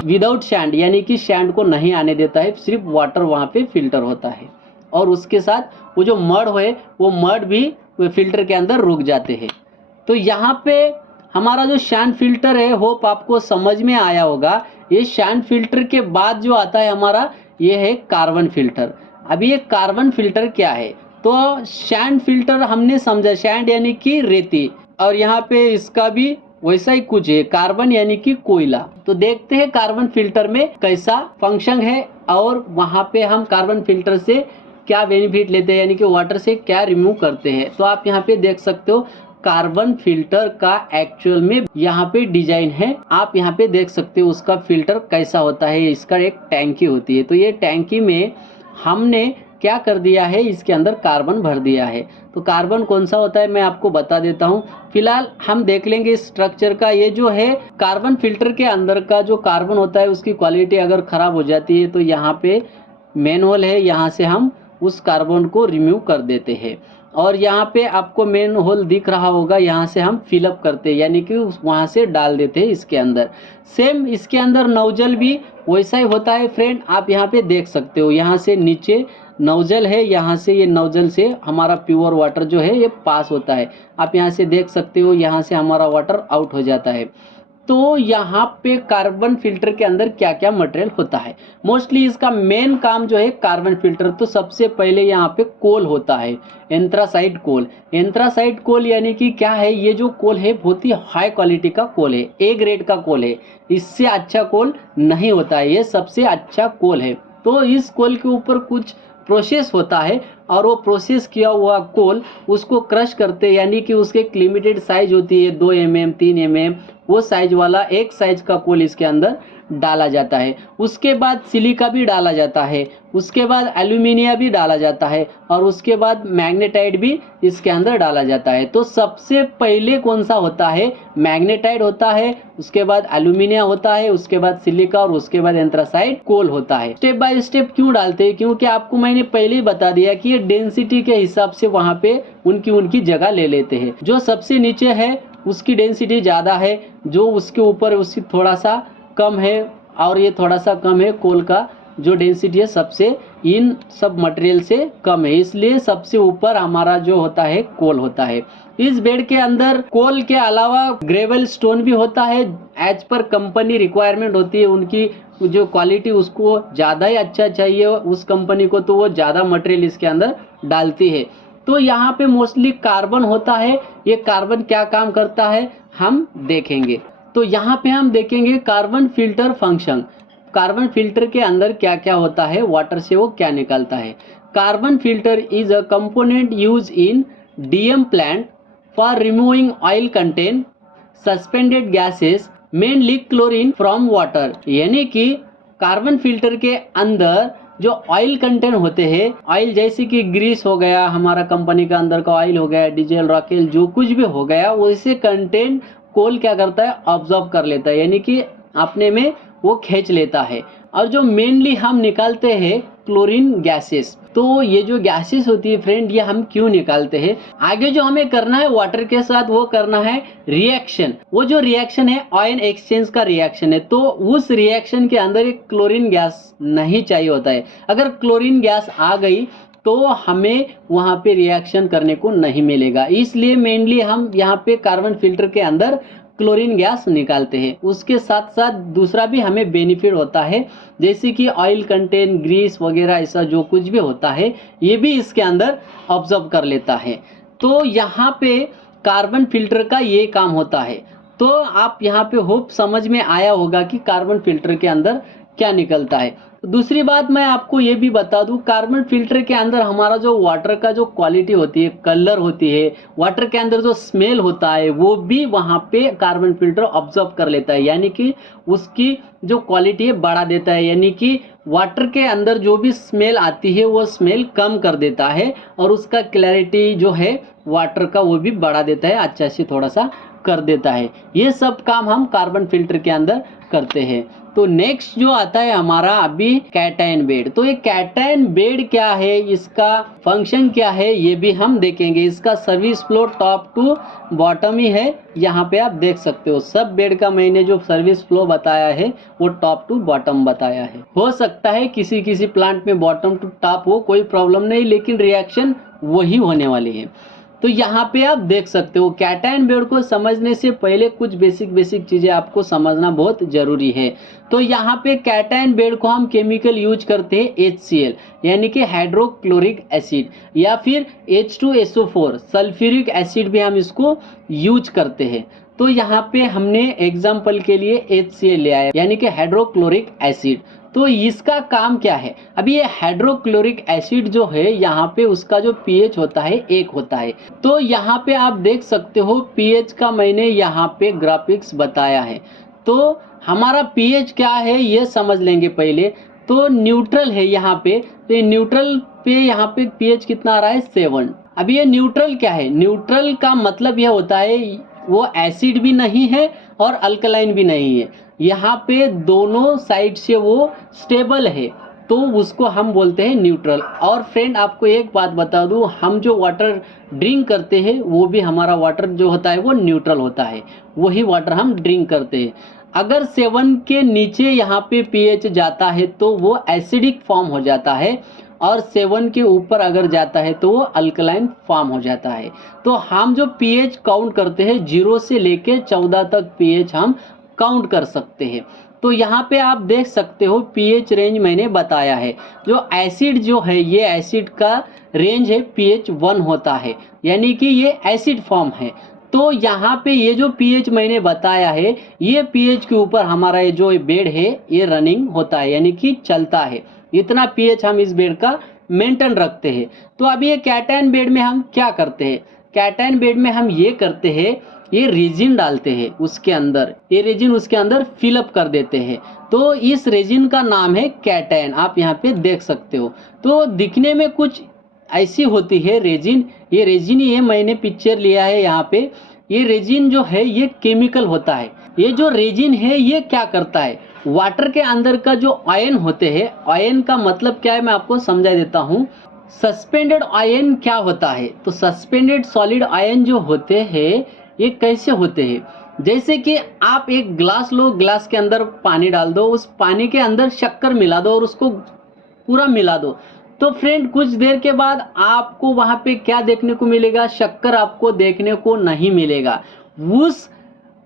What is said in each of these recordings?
Without sand, यानी कि sand को नहीं आने देता है, सिर्फ वाटर वहाँ पे फिल्टर होता है। और उसके साथ वो जो मड है वो मड भी फिल्टर के अंदर रुक जाते हैं। तो यहाँ पे हमारा जो सैंड फिल्टर है, होप आपको समझ में आया होगा। ये सैंड फिल्टर के बाद जो आता है हमारा, ये है कार्बन फिल्टर। अभी ये कार्बन फिल्टर क्या है? तो सैंड फिल्टर हमने समझा, सैंड यानी कि रेती, और यहाँ पे इसका भी वैसा ही कुछ है, कार्बन यानी कि कोयला। तो देखते हैं कार्बन फिल्टर में कैसा फंक्शन है और वहाँ पे हम कार्बन फिल्टर से क्या बेनिफिट लेते हैं, यानी कि वाटर से क्या रिमूव करते हैं। तो आप यहाँ पे देख सकते हो कार्बन फिल्टर का एक्चुअल में यहाँ पे डिजाइन है। आप यहाँ पे देख सकते हो उसका फिल्टर कैसा होता है। इसका एक टैंकी होती है, तो ये टैंकी में हमने क्या कर दिया है, इसके अंदर कार्बन भर दिया है। तो कार्बन कौन सा होता है मैं आपको बता देता हूँ। फिलहाल हम देख लेंगे स्ट्रक्चर का। ये जो है कार्बन फिल्टर के अंदर का जो कार्बन होता है, उसकी क्वालिटी अगर खराब हो जाती है तो यहाँ पे मेन होल है, यहाँ से हम उस कार्बन को रिमूव कर देते हैं। और यहाँ पे आपको मेन होल दिख रहा होगा, यहाँ से हम फिलअप करते हैं, यानी कि वहाँ से डाल देते हैं इसके अंदर। सेम इसके अंदर नोजल भी वैसा ही होता है फ्रेंड। आप यहाँ पे देख सकते हो, यहाँ से नीचे नोजल है, यहाँ से ये नोजल से हमारा प्योर वाटर जो है ये पास होता है। आप यहाँ से देख सकते हो, यहाँ से हमारा वाटर आउट हो जाता है। तो यहाँ पे कार्बन फिल्टर के अंदर क्या क्या मटेरियल होता है, मोस्टली इसका मेन काम जो है कार्बन फिल्टर। तो सबसे पहले यहाँ पे कोल होता है, एंथ्रासाइट कोल। एंथ्रासाइट कोल यानी कि क्या है, ये जो कोल है बहुत ही हाई क्वालिटी का कोल है, ए ग्रेड का कोल है। इससे अच्छा कोल नहीं होता है, ये सबसे अच्छा कोल है। तो इस कोल के ऊपर कुछ प्रोसेस होता है और वो प्रोसेस किया हुआ कोल उसको क्रश करते, यानी कि उसके एक लिमिटेड साइज होती है, 2 mm 3 mm, वो साइज वाला एक साइज का कोल इसके अंदर डाला जाता है। उसके बाद सिलिका भी डाला जाता है, उसके बाद एल्यूमिनिया भी डाला जाता है, और उसके बाद मैग्नेटाइट भी इसके अंदर डाला जाता है। तो सबसे पहले कौन सा होता है, मैग्नेटाइट होता है, उसके बाद एल्यूमिनिया होता है, उसके बाद सिलिका, और उसके बाद एंथ्रासाइट कोल होता है। स्टेप बाय स्टेप क्यों डालते हैं, क्योंकि आपको मैंने पहले ही बता दिया कि ये डेंसिटी के हिसाब से वहाँ पे उनकी जगह ले लेते हैं। जो सबसे नीचे है उसकी डेंसिटी ज़्यादा है, जो उसके ऊपर उसकी थोड़ा सा कम है, और ये थोड़ा सा कम है। कोल का जो डेंसिटी है सबसे इन सब मटेरियल से कम है, इसलिए सबसे ऊपर हमारा जो होता है कोल होता है। इस बेड के अंदर कोल के अलावा ग्रेवल स्टोन भी होता है। एज पर कंपनी रिक्वायरमेंट होती है, उनकी जो क्वालिटी उसको ज़्यादा ही अच्छा चाहिए उस कंपनी को, तो वो ज़्यादा मटेरियल इसके अंदर डालती है। तो यहाँ पे मोस्टली कार्बन होता है। ये कार्बन क्या काम करता है हम देखेंगे। तो यहाँ पे हम देखेंगे carbon filter function. Carbon filter के अंदर क्या क्या होता है, वाटर से वो क्या निकालता है। Carbon filter is a component use in DM plant for removing oil content suspended gases mainly chlorine from water. यानी कि कार्बन फिल्टर के अंदर जो ऑयल कंटेंट होते हैं, ऑयल जैसे कि ग्रीस हो गया, हमारा कंपनी का अंदर का ऑयल हो गया, डीजल रॉकेल जो कुछ भी हो गया, वैसे कंटेंट कोल क्या करता है, ऑब्जॉर्ब कर लेता है, यानी कि अपने में वो खींच लेता है। और जो मेनली हम निकालते हैं क्लोरीन गैसेस। तो ये जो गैसेस होती है फ्रेंड, ये हम क्यों निकालते हैं, आगे जो हमें करना है वाटर के साथ वो करना है रिएक्शन। वो जो रिएक्शन है आयन एक्सचेंज का रिएक्शन है। तो उस रिएक्शन के अंदर एक क्लोरीन गैस नहीं चाहिए होता है। अगर क्लोरीन गैस आ गई तो हमें वहाँ पे रिएक्शन करने को नहीं मिलेगा, इसलिए मेनली हम यहाँ पे कार्बन फिल्टर के अंदर क्लोरीन गैस निकालते हैं। उसके साथ साथ दूसरा भी हमें बेनिफिट होता है, जैसे कि ऑयल कंटेंट, ग्रीस वगैरह, ऐसा जो कुछ भी होता है ये भी इसके अंदर ऑब्जर्व कर लेता है। तो यहाँ पे कार्बन फिल्टर का ये काम होता है। तो आप यहाँ पे होप समझ में आया होगा कि कार्बन फिल्टर के अंदर क्या निकलता है। दूसरी बात मैं आपको ये भी बता दूं, कार्बन फिल्टर के अंदर हमारा जो वाटर का जो क्वालिटी होती है, कलर होती है, वाटर के अंदर जो स्मेल होता है, वो भी वहाँ पे कार्बन फिल्टर ऑब्जर्व कर लेता है, यानी कि उसकी जो क्वालिटी है बढ़ा देता है। यानी कि वाटर के अंदर जो भी स्मेल आती है वो स्मेल कम कर देता है, और उसका क्लैरिटी जो है वाटर का वो भी बढ़ा देता है, अच्छा से थोड़ा सा कर देता है। ये सब काम हम कार्बन फिल्टर के अंदर करते हैं। तो नेक्स्ट जो आता है हमारा अभी कैटायन बेड। तो ये कैटायन बेड क्या है, इसका फंक्शन क्या है, ये भी हम देखेंगे। इसका service flow top to bottom ही है, यहाँ पे आप देख सकते हो। सब बेड का मैंने जो सर्विस फ्लो बताया है वो टॉप टू बॉटम बताया है। हो सकता है किसी किसी प्लांट में बॉटम टू टॉप हो, कोई प्रॉब्लम नहीं, लेकिन रिएक्शन वही होने वाली है। तो यहाँ पे आप देख सकते हो कैटायन बेड को समझने से पहले कुछ बेसिक चीज़ें आपको समझना बहुत ज़रूरी है। तो यहाँ पे कैटायन बेड को हम केमिकल यूज करते हैं HCl यानी कि हाइड्रोक्लोरिक एसिड, या फिर H2SO4 सल्फ्यूरिक एसिड भी हम इसको यूज करते हैं। तो यहाँ पे हमने एग्जाम्पल के लिए HCl लिया है यानी कि हाइड्रोक्लोरिक एसिड। तो इसका काम क्या है, अभी ये हाइड्रोक्लोरिक एसिड जो है यहाँ पे उसका जो pH होता है 1 होता है। तो यहाँ पे आप देख सकते हो pH का मैंने यहाँ पे ग्राफिक्स बताया है। तो हमारा pH क्या है ये समझ लेंगे पहले। तो न्यूट्रल है यहाँ पे, तो ये न्यूट्रल पे यहाँ पे pH कितना आ रहा है 7। अभी ये न्यूट्रल क्या है, न्यूट्रल का मतलब यह होता है वो एसिड भी नहीं है और अल्कलाइन भी नहीं है, यहाँ पे दोनों साइड से वो स्टेबल है, तो उसको हम बोलते हैं न्यूट्रल। और फ्रेंड आपको एक बात बता दूं, हम जो वाटर ड्रिंक करते हैं वो भी हमारा वाटर जो होता है वो न्यूट्रल होता है, वही वाटर हम ड्रिंक करते हैं। अगर 7 के नीचे यहाँ पे pH जाता है तो वो एसिडिक फॉर्म हो जाता है, और 7 के ऊपर अगर जाता है तो वो अल्कलाइन फॉर्म हो जाता है। तो हम जो pH काउंट करते हैं 0 से लेके 14 तक pH हम काउंट कर सकते हैं। तो यहाँ पे आप देख सकते हो pH रेंज मैंने बताया है। जो एसिड जो है ये एसिड का रेंज है pH 1 होता है, यानी कि ये एसिड फॉर्म है। तो यहाँ पे ये जो pH मैंने बताया है ये pH के ऊपर हमारा ये जो बेड है ये रनिंग होता है, यानी कि चलता है। इतना pH हम इस बेड का मेंटेन रखते हैं। तो अभी ये कैटायन बेड में हम क्या करते हैं, कैटायन बेड में हम ये करते हैं, ये रेजिन डालते हैं उसके अंदर, ये रेजिन उसके अंदर फिलअप कर देते हैं। तो इस रेजिन का नाम है कैटायन, आप यहाँ पे देख सकते हो। तो दिखने में कुछ ऐसी होती है रेजिन, ये रेजिन ही है, मैंने पिक्चर लिया है यहाँ पे। ये रेजिन जो है ये केमिकल होता है। ये जो रेजिन है ये क्या करता है, वाटर के अंदर का जो आयन होते हैं, आयन का मतलब क्या है मैं आपको समझा देता हूँ। सस्पेंडेड आयन क्या होता है, तो सस्पेंडेड सॉलिड आयन जो होते हैं ये कैसे होते हैं, जैसे कि आप एक ग्लास लो, ग्लास के अंदर पानी डाल दो, उस पानी के अंदर शक्कर मिला दो और उसको पूरा मिला दो। तो फ्रेंड कुछ देर के बाद आपको वहां पे क्या देखने को मिलेगा, शक्कर आपको देखने को नहीं मिलेगा। उस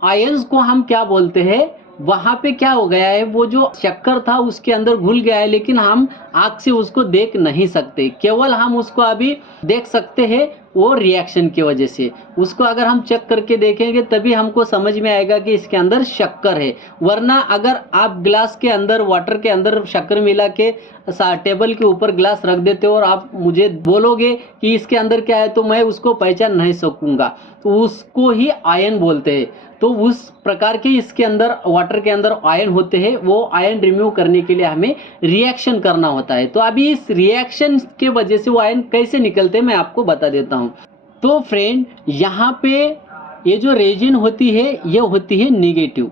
आयंस को हम क्या बोलते हैं, वहां पे क्या हो गया है, वो जो शक्कर था उसके अंदर घुल गया है, लेकिन हम आँख से उसको देख नहीं सकते, केवल हम उसको अभी देख सकते हैं वो रिएक्शन की वजह से। उसको अगर हम चेक करके देखेंगे तभी हमको समझ में आएगा कि इसके अंदर शक्कर है। वरना अगर आप ग्लास के अंदर, वाटर के अंदर शक्कर मिला के टेबल के ऊपर ग्लास रख देते हो और आप मुझे बोलोगे कि इसके अंदर क्या है, तो मैं उसको पहचान नहीं सकूंगा। तो उसको ही आयन बोलते हैं। तो उस प्रकार के इसके अंदर, वाटर के अंदर आयन होते हैं, वो आयन रिमूव करने के लिए हमें रिएक्शन करना होता है। तो अभी इस रिएक्शन के वजह से वो आयन कैसे निकलते हैं मैं आपको बता देता हूँ। तो फ्रेंड यहाँ पे ये जो रेजिन होती है ये होती है निगेटिव,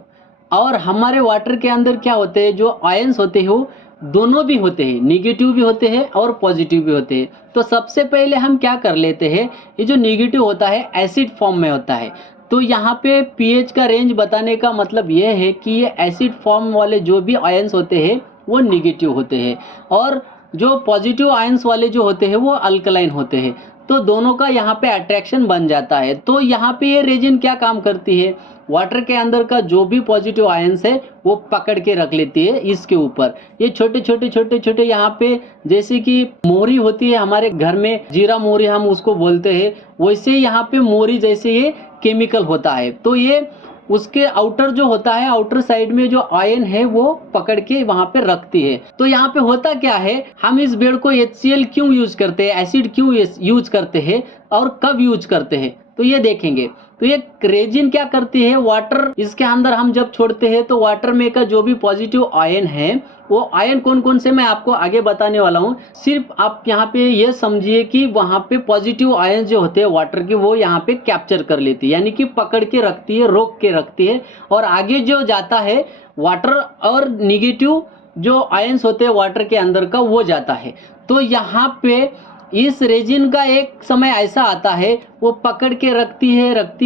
और हमारे वाटर के अंदर क्या होते हैं, जो आयंस होते हैं वो दोनों भी होते हैं, निगेटिव भी होते हैं और पॉजिटिव भी होते हैं। तो सबसे पहले हम क्या कर लेते हैं, ये जो निगेटिव होता है एसिड फॉर्म में होता है। तो यहाँ पे pH का रेंज बताने का मतलब ये है कि ये एसिड फॉर्म वाले जो भी आयंस होते हैं वो निगेटिव होते हैं, और जो पॉजिटिव आयंस वाले जो होते हैं वो अल्कलाइन होते हैं। तो दोनों का यहाँ पे अट्रैक्शन बन जाता है। तो यहाँ पे ये रेजिन क्या काम करती है, वाटर के अंदर का जो भी पॉजिटिव आयंस है वो पकड़ के रख लेती है इसके ऊपर। ये छोटे छोटे यहाँ पे, जैसे कि मोरी होती है हमारे घर में, जीरा मोरी हम उसको बोलते हैं, वैसे यहाँ पे मोरी जैसे ये केमिकल होता है। तो ये उसके आउटर जो होता है, आउटर साइड में जो आयन है वो पकड़ के वहां पे रखती है। तो यहाँ पे होता क्या है, हम इस बेड को HCl क्यों यूज करते हैं, एसिड क्यों यूज करते हैं और कब यूज करते हैं, तो ये देखेंगे। तो ये रेजिन क्या करती है, वाटर इसके अंदर हम जब छोड़ते हैं तो वाटर में का जो भी पॉजिटिव आयन है वो आयन कौन कौन से मैं आपको आगे बताने वाला हूँ। सिर्फ आप यहाँ पे ये समझिए कि वहाँ पे पॉजिटिव आयन जो होते हैं वाटर के वो यहाँ पे कैप्चर कर लेती है, यानी कि पकड़ के रखती है, रोक के रखती है, और आगे जो जाता है वाटर और निगेटिव जो आयंस होते हैं वाटर के अंदर का वो जाता है। तो यहाँ पे इस रेजिन का एक समय ऐसा आता है वो पकड़ के रखती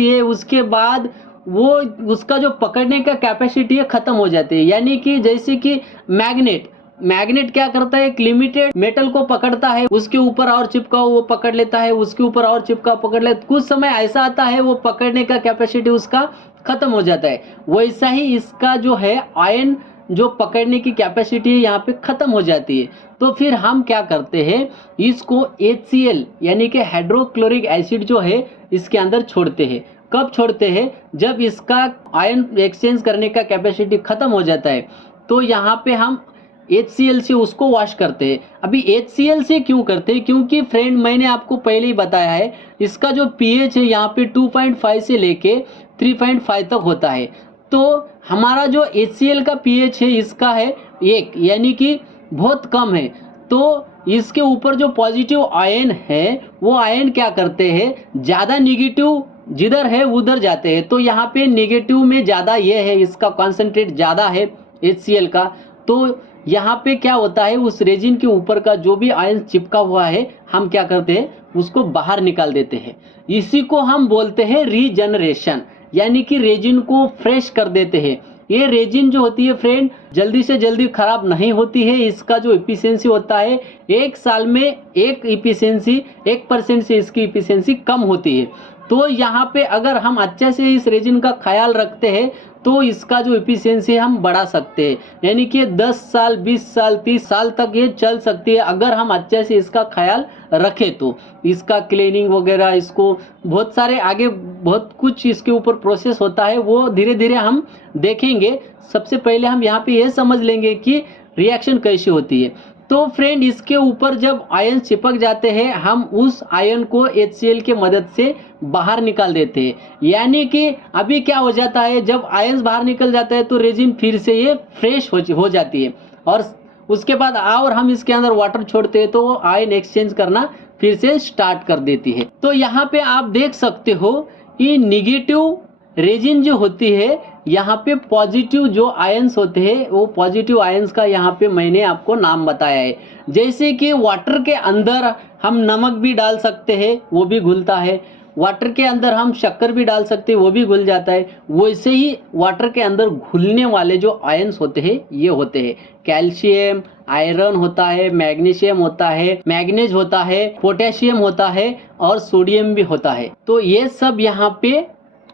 है, उसके बाद वो उसका जो पकड़ने का कैपेसिटी है ख़त्म हो जाती है। यानी कि जैसे कि मैग्नेट क्या करता है, एक लिमिटेड मेटल को पकड़ता है, उसके ऊपर और चिपका वो पकड़ लेता है, उसके ऊपर और चिपका पकड़ लेता है, कुछ समय ऐसा आता है वो पकड़ने का कैपेसिटी उसका खत्म हो जाता है। वैसा ही इसका जो है आयन जो पकड़ने की कैपेसिटी है यहाँ पे खत्म हो जाती है। तो फिर हम क्या करते हैं, इसको HCl यानी कि हाइड्रोक्लोरिक एसिड जो है इसके अंदर छोड़ते हैं। कब छोड़ते हैं, जब इसका आयन एक्सचेंज करने का कैपेसिटी खत्म हो जाता है, तो यहाँ पे हम HCl से उसको वॉश करते हैं। अभी HCl से क्यों करते हैं, क्योंकि फ्रेंड मैंने आपको पहले ही बताया है इसका जो pH है यहाँ पे 2.5 से लेके 3.5 तक होता है। तो हमारा जो HCl का pH है इसका है 1, यानी कि बहुत कम है। तो इसके ऊपर जो पॉजिटिव आयन है वो आयन क्या करते हैं, ज़्यादा निगेटिव जिधर है उधर जाते हैं। तो यहाँ पे नेगेटिव में ज़्यादा ये है, इसका कॉन्सेंट्रेट ज़्यादा है HCl का। तो यहाँ पे क्या होता है, उस रेजिन के ऊपर का जो भी आयन चिपका हुआ है हम क्या करते हैं उसको बाहर निकाल देते हैं। इसी को हम बोलते हैं रीजनरेशन, यानी कि रेजिन को फ्रेश कर देते हैं। ये रेजिन जो होती है फ्रेंड जल्दी से जल्दी खराब नहीं होती है। इसका जो इफिशियंसी होता है 1 साल में 1% से इसकी इफिशियंसी कम होती है। तो यहाँ पे अगर हम अच्छे से इस रेजिन का ख्याल रखते हैं तो इसका जो इफिशियंसी हम बढ़ा सकते हैं, यानी कि 10 साल 20 साल 30 साल तक ये चल सकती है अगर हम अच्छे से इसका ख्याल रखें। तो इसका क्लीनिंग वगैरह, इसको बहुत सारे आगे बहुत कुछ इसके ऊपर प्रोसेस होता है, वो धीरे धीरे हम देखेंगे। सबसे पहले हम यहाँ पे ये समझ लेंगे कि रिएक्शन कैसी होती है। तो फ्रेंड इसके ऊपर जब आयन चिपक जाते हैं हम उस आयन को HCl के मदद से बाहर निकाल देते हैं। यानी कि अभी क्या हो जाता है, जब आयन बाहर निकल जाता है तो रेजिन फिर से ये फ्रेश हो जाती है, और उसके बाद और हम इसके अंदर वाटर छोड़ते हैं तो आयन एक्सचेंज करना फिर से स्टार्ट कर देती है। तो यहाँ पे आप देख सकते हो कि निगेटिव रेजिन जो होती है यहाँ पे पॉजिटिव जो आयंस होते हैं वो पॉजिटिव आयंस का यहाँ पे मैंने आपको नाम बताया है। जैसे कि वाटर के अंदर हम नमक भी डाल सकते हैं वो भी घुलता है, वाटर के अंदर हम शक्कर भी डाल सकते हैं वो भी घुल जाता है। वैसे ही वाटर के अंदर घुलने वाले जो आयंस होते हैं ये होते हैं कैल्शियम, आयरन होता है, मैग्नीशियम होता है, मैग्नीज होता है, पोटेशियम होता है और सोडियम भी होता है। तो ये सब यहाँ पे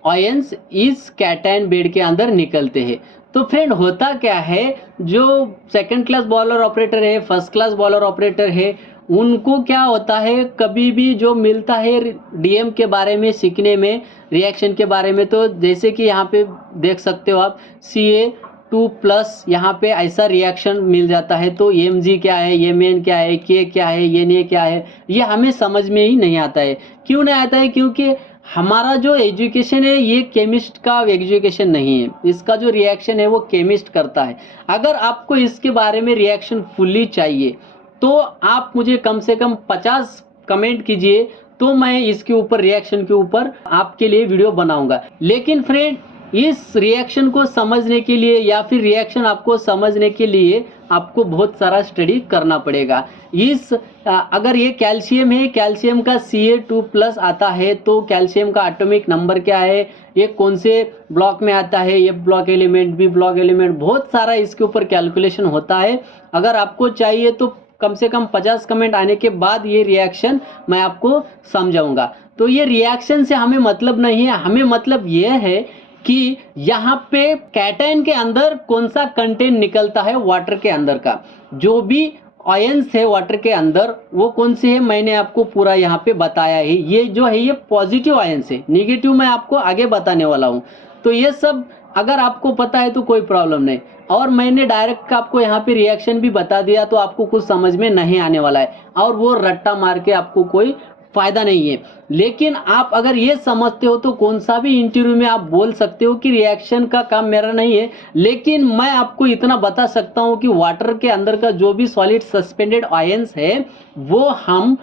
आयंस इस कैटायन बेड के अंदर निकलते हैं। तो फ्रेंड होता क्या है, जो सेकंड क्लास बॉयलर ऑपरेटर है, फर्स्ट क्लास बॉयलर ऑपरेटर है, उनको क्या होता है कभी भी जो मिलता है डीएम के बारे में सीखने में, रिएक्शन के बारे में, तो जैसे कि यहाँ पे देख सकते हो आप Ca2+ यहाँ पे ऐसा रिएक्शन मिल जाता है। तो Mg क्या है, Mn क्या है, K क्या है, Na क्या है, ये हमें समझ में ही नहीं आता है। क्यों नहीं आता है, क्योंकि हमारा जो एजुकेशन है ये केमिस्ट का एजुकेशन नहीं है। इसका जो रिएक्शन है वो केमिस्ट करता है। अगर आपको इसके बारे में रिएक्शन फुल्ली चाहिए तो आप मुझे कम से कम 50 कमेंट कीजिए, तो मैं इसके ऊपर रिएक्शन के ऊपर आपके लिए वीडियो बनाऊंगा। लेकिन फ्रेंड इस रिएक्शन को समझने के लिए या फिर रिएक्शन आपको समझने के लिए आपको बहुत सारा स्टडी करना पड़ेगा। अगर ये कैल्शियम है, कैल्शियम का Ca2+ आता है, तो कैल्शियम का एटॉमिक नंबर क्या है, ये कौन से ब्लॉक में आता है, ये block element, B block element, बहुत सारा इसके ऊपर कैलकुलेशन होता है। अगर आपको चाहिए तो कम से कम 50 कमेंट आने के बाद ये रिएक्शन मैं आपको समझाऊंगा। तो ये रिएक्शन से हमें मतलब नहीं है, हमें मतलब ये है कि यहाँ पे कैटायन के अंदर कौन सा कंटेंट निकलता है, वाटर के अंदर का जो भी आयंस है वाटर के अंदर वो कौन से है मैंने आपको पूरा यहाँ पे बताया है। ये जो है ये पॉजिटिव आयंस है, नेगेटिव मैं आपको आगे बताने वाला हूँ। तो ये सब अगर आपको पता है तो कोई प्रॉब्लम नहीं, और मैंने डायरेक्ट आपको यहाँ पे रिएक्शन भी बता दिया तो आपको कुछ समझ में नहीं आने वाला है, और वो रट्टा मार के आपको कोई फायदा नहीं है। लेकिन आप अगर ये समझते हो तो कौन सा भी इंटरव्यू में आप बोल सकते हो कि रिएक्शन का काम मेरा नहीं है। लेकिन मैं आपको इतना बता सकता हूँ कि वाटर के अंदर का जो भी सॉलिड सस्पेंडेड आयंस है वो हम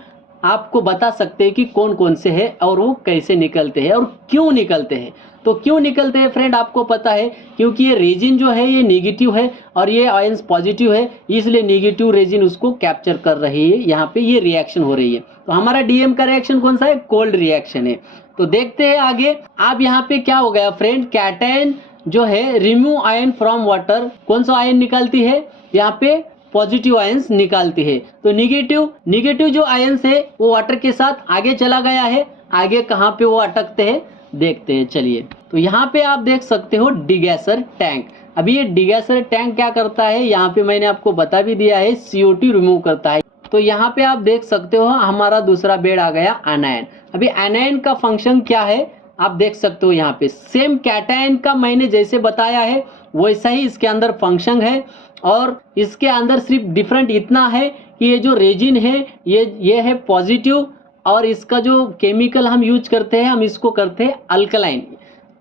आपको बता सकते हैं कि कौन कौन से हैं और वो कैसे निकलते हैं और क्यों निकलते हैं। तो क्यों निकलते हैं फ्रेंड आपको पता है, क्योंकि ये रेजिन जो है ये नेगेटिव है और ये आयंस पॉजिटिव है, इसलिए नेगेटिव रेजिन उसको कैप्चर कर रही है, यहाँ पे ये रिएक्शन हो रही है। तो हमारा डीएम का रिएक्शन कौन सा है, कोल्ड रिएक्शन है। तो देखते हैं आगे। आप यहाँ पे क्या हो गया फ्रेंड, कैटायन जो है रिमूव आयन फ्रॉम वाटर, कौन सा आयन निकालती है, यहाँ पे पॉजिटिव आयंस निकालती है। तो निगेटिव जो आयंस है वो वाटर के साथ आगे चला गया है। आगे कहाँ पे वो अटकते हैं देखते हैं चलिए। तो यहाँ पे आप देख सकते हो डिगैसर टैंक। अभी ये डिगैसर टैंक क्या करता है, यहाँ पे मैंने आपको बता भी दिया है, CO2 रिमूव करता है। तो यहाँ पे आप देख सकते हो हमारा दूसरा बेड आ गया एनायन। अभी एनायन का फंक्शन क्या है आप देख सकते हो, यहाँ पे सेम कैटायन का मैंने जैसे बताया है वैसा ही इसके अंदर फंक्शन है। और इसके अंदर सिर्फ डिफरेंट इतना है कि ये जो रेजिन है ये है पॉजिटिव और इसका जो केमिकल हम यूज करते हैं हम इसको करते हैं अल्कलाइन।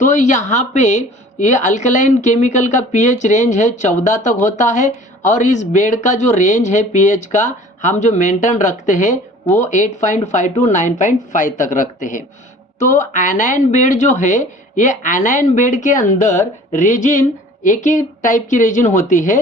तो यहाँ पे ये अल्कलाइन केमिकल का pH रेंज है 14 तक होता है और इस बेड का जो रेंज है pH का हम जो मेंटेन रखते हैं वो 8.5 टू 9.5 तक रखते हैं। तो एनायन बेड जो है ये एनायन बेड के अंदर रेजिन एक ही टाइप की रेजिन होती है।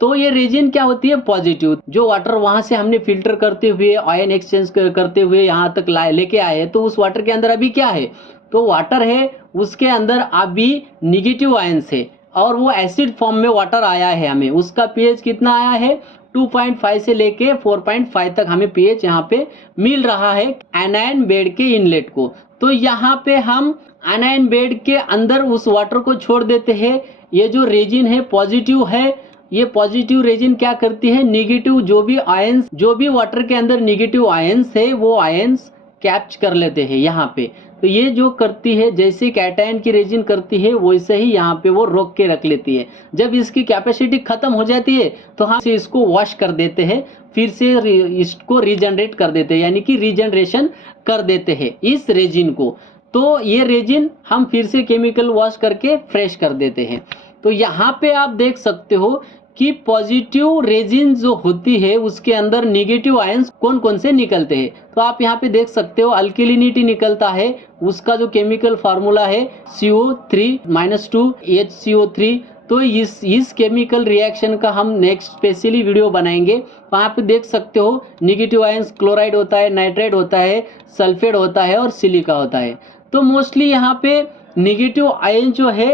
तो ये रेजिन क्या होती है, पॉजिटिव। जो वाटर वहां से हमने फिल्टर करते हुए आयन एक्सचेंज करते हुए यहाँ तक लेके आए हैं, तो उस वाटर के अंदर अभी क्या है, तो वाटर है उसके अंदर अभी निगेटिव आयंस है और वो एसिड फॉर्म में वाटर आया है हमें। उसका pH कितना आया है 2.5 से लेके 4.5 तक हमें pH यहाँ पे मिल रहा है एनायन बेड के इनलेट को। तो यहाँ पे हम एनायन बेड के अंदर उस वाटर को छोड़ देते हैं। ये जो रेजिन है पॉजिटिव है, ये पॉजिटिव रेजिन क्या करती है, निगेटिव जो भी आयंस, जो भी वाटर के अंदर निगेटिव आयंस है वो आयंस कैप्च कर लेते हैं यहाँ पे। तो ये जो करती है जैसे कैटायन की रेजिन करती है वैसे ही यहाँ पे वो रोक के रख लेती है। जब इसकी कैपेसिटी खत्म हो जाती है तो हम इसको वॉश कर देते हैं, फिर से इसको रीजनरेट कर देते हैं, यानी कि रीजनरेशन कर देते हैं इस रेजिन को। तो ये रेजिन हम फिर से केमिकल वॉश करके फ्रेश कर देते हैं। तो यहाँ पे आप देख सकते हो कि पॉजिटिव रेजिन जो होती है उसके अंदर नेगेटिव आयंस कौन कौन से निकलते हैं। तो आप यहाँ पे देख सकते हो अल्किलिनिटी निकलता है, उसका जो केमिकल फार्मूला है CO3-2 HCO3। तो इस केमिकल रिएक्शन का हम नेक्स्ट स्पेशली वीडियो बनाएंगे। वहाँ पे देख सकते हो नेगेटिव आयंस क्लोराइड होता है, नाइट्राइड होता है, सल्फेट होता है और सिलिका होता है। तो मोस्टली यहाँ पे नेगेटिव आयन जो है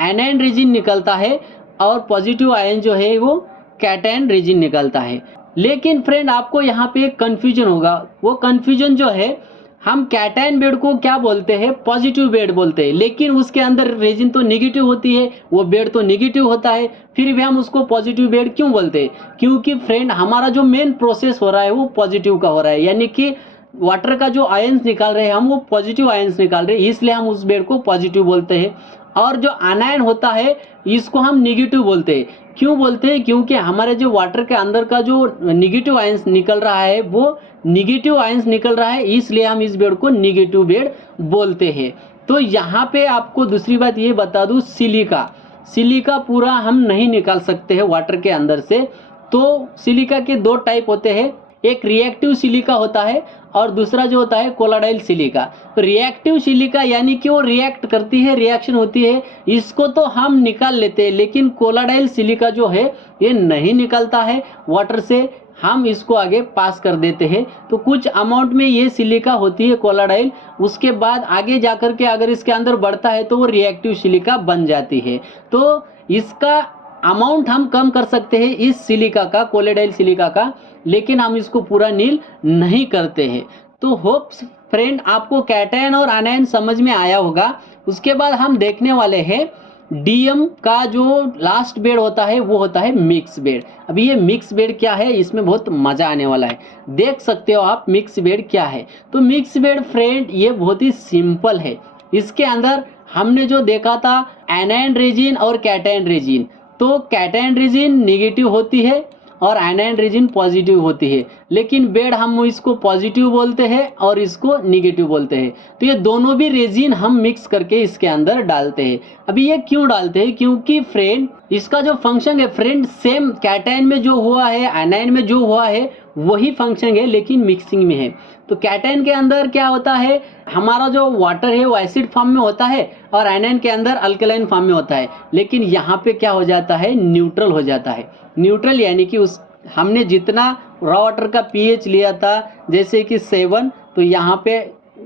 एनायन रेजिन निकलता है और पॉजिटिव आयन जो है वो कैटायन रेजिन निकलता है। लेकिन फ्रेंड आपको यहाँ पे एक कन्फ्यूजन होगा, वो कन्फ्यूजन जो है हम कैटायन बेड को क्या बोलते हैं, पॉजिटिव बेड बोलते हैं, लेकिन उसके अंदर रेजिन तो नेगेटिव होती है, वो बेड तो नेगेटिव होता है, फिर भी हम उसको पॉजिटिव बेड क्यों बोलते हैं, क्योंकि फ्रेंड हमारा जो मेन प्रोसेस हो रहा है वो पॉजिटिव का हो रहा है, यानी कि वाटर का जो आयंस निकाल रहे हैं हम वो पॉजिटिव आयंस निकाल रहे हैं, इसलिए हम उस बेड को पॉजिटिव बोलते हैं। और जो एनायन होता है इसको हम निगेटिव बोलते हैं। क्यों बोलते हैं, क्योंकि हमारे जो वाटर के अंदर का जो निगेटिव आयंस निकल रहा है वो निगेटिव आयंस निकल रहा है, इसलिए हम इस बेड को निगेटिव बेड बोलते हैं। तो यहाँ पे आपको दूसरी बात ये बता दूं, सिलिका पूरा हम नहीं निकाल सकते हैं वाटर के अंदर से। तो सिलिका के दो टाइप होते हैं, एक रिएक्टिव सिलिका होता है और दूसरा जो होता है कोलाडाइल सिलिका। तो रिएक्टिव सिलिका यानी कि वो रिएक्ट करती है, रिएक्शन होती है, इसको तो हम निकाल लेते हैं, लेकिन कोलाडाइल सिलिका जो है ये नहीं निकलता है वाटर से, हम इसको आगे पास कर देते हैं। तो कुछ अमाउंट में ये सिलिका होती है कोलाडाइल, उसके बाद आगे जाकर के अगर इसके अंदर बढ़ता है तो वो रिएक्टिव सिलिका बन जाती है। तो इसका अमाउंट हम कम कर सकते हैं इस सिलिका का, कोलाडाइल सिलिका का, लेकिन हम इसको पूरा नील नहीं करते हैं। तो होप्स फ्रेंड आपको कैटायन और आनायन समझ में आया होगा। उसके बाद हम देखने वाले हैं डीएम का जो लास्ट बेड होता है वो होता है मिक्स बेड। अभी ये मिक्स बेड क्या है, इसमें बहुत मजा आने वाला है, देख सकते हो आप मिक्स बेड क्या है। तो मिक्स बेड फ्रेंड ये बहुत ही सिंपल है। इसके अंदर हमने जो देखा था एनायन रेजिन और कैटायन रेजिन, तो कैटायन रेजिन नेगेटिव होती है और आयनाइन रेजिन पॉजिटिव होती है। लेकिन बेड हम इसको पॉजिटिव बोलते हैं और इसको निगेटिव बोलते हैं। तो ये दोनों भी रेजिन हम मिक्स करके इसके अंदर डालते हैं। अभी ये क्यों डालते हैं? क्योंकि फ्रेंड इसका जो फंक्शन है फ्रेंड सेम कैटायन में जो हुआ है आयनाइन में जो हुआ है वही फंक्शन है, लेकिन मिक्सिंग में है। तो कैटायन के अंदर क्या होता है, हमारा जो वाटर है वो एसिड फॉर्म में होता है और आयनाइन के अंदर अल्कलाइन फॉर्म में होता है। लेकिन यहाँ पे क्या हो जाता है, न्यूट्रल हो जाता है। न्यूट्रल यानी कि उस हमने जितना रॉ वाटर का पीएच लिया था जैसे कि 7, तो यहाँ पे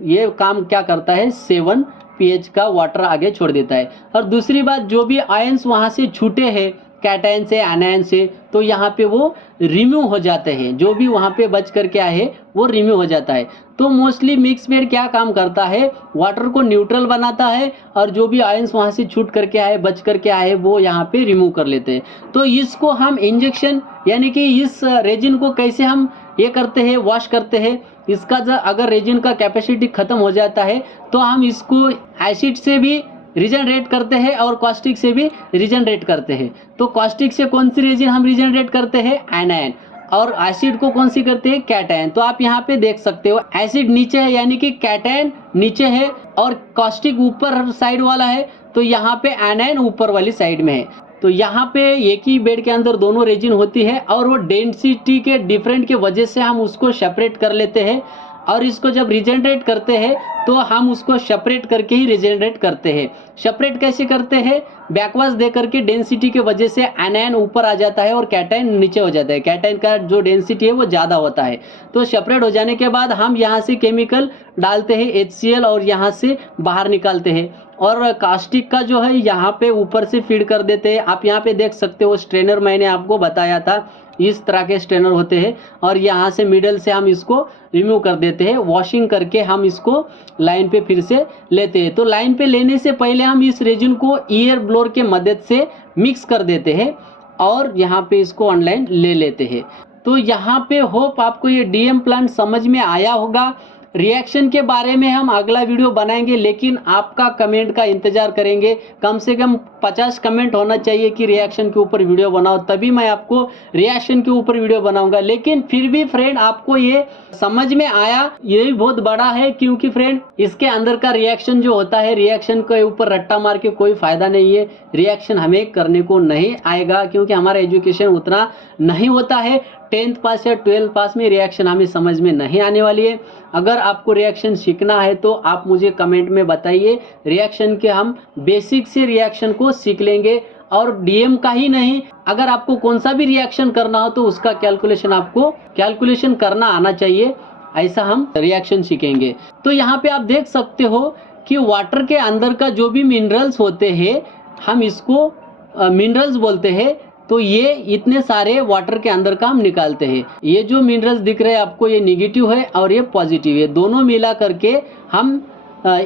ये काम क्या करता है, 7 पीएच का वाटर आगे छोड़ देता है। और दूसरी बात, जो भी आयंस वहाँ से छूटे हैं कैटायन से आयनाइन से, तो यहाँ पे वो रिमूव हो जाते हैं। जो भी वहाँ पे बच करके आए वो रिमूव हो जाता है। तो मोस्टली मिक्स बेड क्या काम करता है, वाटर को न्यूट्रल बनाता है और जो भी आयंस वहाँ से छूट करके आए बच करके आए वो यहाँ पे रिमूव कर लेते हैं। तो इसको हम इंजेक्शन यानी कि इस रेजिन को कैसे हम ये करते हैं, वॉश करते हैं। इसका जो अगर रेजिन का कैपेसिटी खत्म हो जाता है तो हम इसको एसिड से भी रिजनरेट करते हैं और कॉस्टिक से भी रिजनरेट करते हैं। तो कॉस्टिक से कौन सी रेजिन हम रिजनरेट करते हैं, आयनाइन, और एसिड को कौन सी करते हैं, कैटायन। तो आप यहाँ पे देख सकते हो एसिड नीचे है यानी कि कैटायन नीचे है और कॉस्टिक ऊपर साइड वाला है, तो यहाँ पे आयनाइन ऊपर वाली साइड में है। तो यहाँ पे एक ही बेड के अंदर दोनों रेजिन होती है और वो डेंसिटी के डिफरेंट के वजह से हम उसको सेपरेट कर लेते हैं। और इसको जब रिजनरेट करते हैं तो हम उसको सेपरेट करके ही रिजनरेट करते हैं। सेपरेट कैसे करते हैं, बैकवर्ड दे करके डेंसिटी के वजह से आयनाइन ऊपर आ जाता है और कैटायन नीचे हो जाता है। कैटायन का जो डेंसिटी है वो ज़्यादा होता है। तो सेपरेट हो जाने के बाद हम यहाँ से केमिकल डालते हैं HCl और यहाँ से बाहर निकालते हैं। और कास्टिक का जो है यहाँ पे ऊपर से फीड कर देते हैं। आप यहाँ पे देख सकते हो स्ट्रेनर मैंने आपको बताया था, इस तरह के स्ट्रेनर होते हैं और यहाँ से मिडल से हम इसको रिमूव कर देते हैं। वॉशिंग करके हम इसको लाइन पे फिर से लेते हैं। तो लाइन पे लेने से पहले हम इस रेजिन को ईयर ब्लोअर के मदद से मिक्स कर देते हैं और यहाँ पे इसको ऑनलाइन ले लेते हैं। तो यहाँ पे होप आपको ये DM प्लांट समझ में आया होगा। रिएक्शन के बारे में हम अगला वीडियो बनाएंगे, लेकिन आपका कमेंट का इंतजार करेंगे। कम से कम 50 कमेंट होना चाहिए कि रिएक्शन के ऊपर वीडियो बनाओ, तभी मैं आपको रिएक्शन के ऊपर वीडियो बनाऊंगा। लेकिन फिर भी फ्रेंड आपको ये समझ में आया, ये भी बहुत बड़ा है, क्योंकि फ्रेंड इसके अंदर का रिएक्शन जो होता है, रिएक्शन के ऊपर रट्टा मार के कोई फायदा नहीं है। रिएक्शन हमें करने को नहीं आएगा क्योंकि हमारा एजुकेशन उतना नहीं होता है। 10th पास या 12th पास में रिएक्शन हमें समझ में नहीं आने वाली है। अगर आपको रिएक्शन सीखना है तो आप मुझे कमेंट में बताइए। रिएक्शन के हम बेसिक से रिएक्शन को सीख लेंगे और DM का ही नहीं, अगर आपको कौन सा भी रिएक्शन करना हो तो उसका कैलकुलेशन आपको कैलकुलेशन करना आना चाहिए, ऐसा हम रिएक्शन सीखेंगे। तो यहाँ पे आप देख सकते हो कि वाटर के अंदर का जो भी मिनरल्स होते हैं हम इसको मिनरल्स बोलते हैं। तो ये इतने सारे वाटर के अंदर का हम निकालते हैं। ये जो मिनरल्स दिख रहे हैं आपको, ये निगेटिव है और ये पॉजिटिव है, दोनों मिला करके हम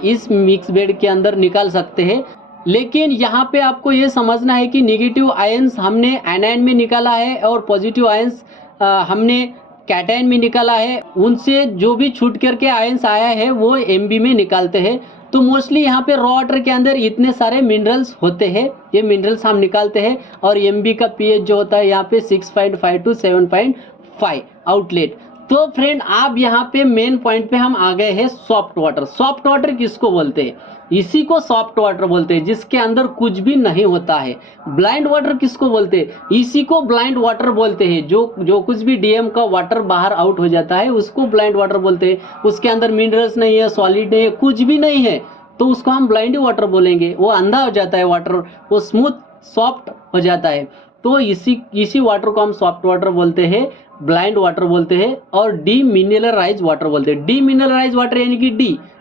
इस मिक्स बेड के अंदर निकाल सकते हैं। लेकिन यहाँ पे आपको ये समझना है कि निगेटिव आयंस हमने आयनाइन में निकाला है और पॉजिटिव आयंस हमने कैटायन में निकाला है। उनसे जो भी छूट करके आयंस आया है वो MB में निकालते हैं। तो मोस्टली यहाँ पे रॉ वाटर के अंदर इतने सारे मिनरल्स होते हैं, ये मिनरल्स हम निकालते हैं और MB का pH जो होता है यहाँ पे 6.5 to 7.5 आउटलेट। तो फ्रेंड आप यहाँ पे मेन पॉइंट पे हम आ गए हैं, सॉफ्ट वाटर। सॉफ्ट वाटर किसको बोलते हैं, इसी को सॉफ्ट वाटर बोलते हैं जिसके अंदर कुछ भी नहीं होता है। ब्लाइंड वाटर किसको बोलते हैं, इसी को ब्लाइंड वाटर बोलते हैं। जो कुछ भी DM का वाटर बाहर आउट हो जाता है उसको ब्लाइंड वाटर बोलते हैं। उसके अंदर मिनरल्स नहीं है, सॉलिड नहीं है, कुछ भी नहीं है, तो उसको हम ब्लाइंड वाटर बोलेंगे। वो अंधा हो जाता है वाटर, वो स्मूथ सॉफ्ट हो जाता है। तो इसी वाटर को हम सॉफ्ट वाटर बोलते हैं, ब्लाइंड वाटर बोलते हैं और डीमिनरलाइज वाटर बोलते हैं। डीमिनरलाइज वाटर यानी कि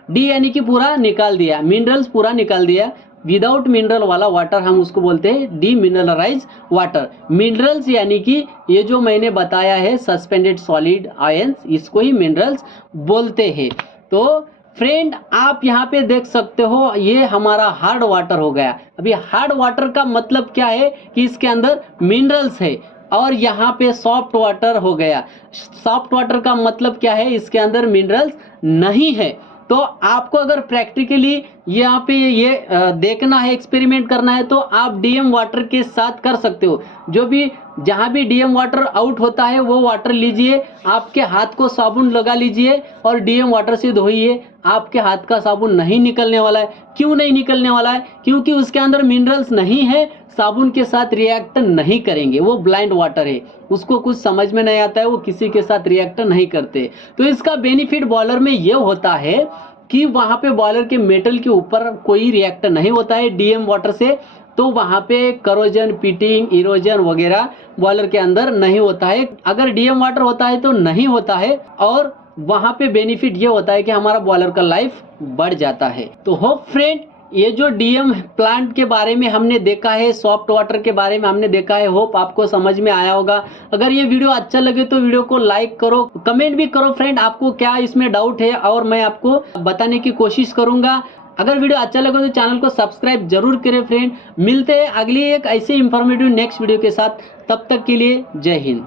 डी यानी कि पूरा निकाल दिया, मिनरल्स पूरा निकाल दिया। विदाउट मिनरल वाला वाटर हम उसको बोलते हैं डीमिनरलाइज वाटर। मिनरल्स यानी कि ये जो मैंने बताया है सस्पेंडेड सॉलिड आयंस, इसको ही मिनरल्स बोलते हैं। तो फ्रेंड आप यहाँ पे देख सकते हो ये हमारा हार्ड वाटर हो गया। अभी हार्ड वाटर का मतलब क्या है कि इसके अंदर मिनरल्स है, और यहाँ पे सॉफ्ट वाटर हो गया। सॉफ्ट वाटर का मतलब क्या है, इसके अंदर मिनरल्स नहीं है। तो आपको अगर प्रैक्टिकली यहाँ पे ये देखना है, एक्सपेरिमेंट करना है, तो आप डीएम वाटर के साथ कर सकते हो। जो भी जहाँ भी डीएम वाटर आउट होता है वो वाटर लीजिए, आपके हाथ को साबुन लगा लीजिए और डीएम वाटर से धोइए। आपके हाथ का साबुन नहीं निकलने वाला है। क्यों नहीं निकलने वाला है? क्योंकि उसके अंदर मिनरल्स नहीं है, साबुन के साथ रिएक्ट नहीं करेंगे। वो ब्लाइंड वाटर है, उसको कुछ समझ में नहीं आता है, वो किसी के साथ रिएक्ट नहीं करते। तो इसका बेनिफिट बॉयलर में ये होता है कि वहाँ पे बॉयलर के मेटल के ऊपर कोई रिएक्ट नहीं होता है डीएम वाटर से, तो वहाँ पे करोजन, पिटिंग, इरोजन वगैरह बॉयलर के अंदर नहीं होता है। अगर डीएम वाटर होता है तो नहीं होता है, और वहाँ पे बेनिफिट ये होता है कि हमारा बॉयलर का लाइफ बढ़ जाता है। तो होप फ्रेंड, ये जो डीएम प्लांट के बारे में हमने देखा है, सॉफ्ट वाटर के बारे में हमने देखा है, होप आपको समझ में आया होगा। अगर ये वीडियो अच्छा लगे तो वीडियो को लाइक करो, कमेंट भी करो फ्रेंड, आपको क्या इसमें डाउट है और मैं आपको बताने की कोशिश करूंगा। अगर वीडियो अच्छा लगे तो चैनल को सब्सक्राइब जरूर करें फ्रेंड। मिलते हैं अगली एक ऐसे इंफॉर्मेटिव नेक्स्ट वीडियो के साथ, तब तक के लिए जय हिंद।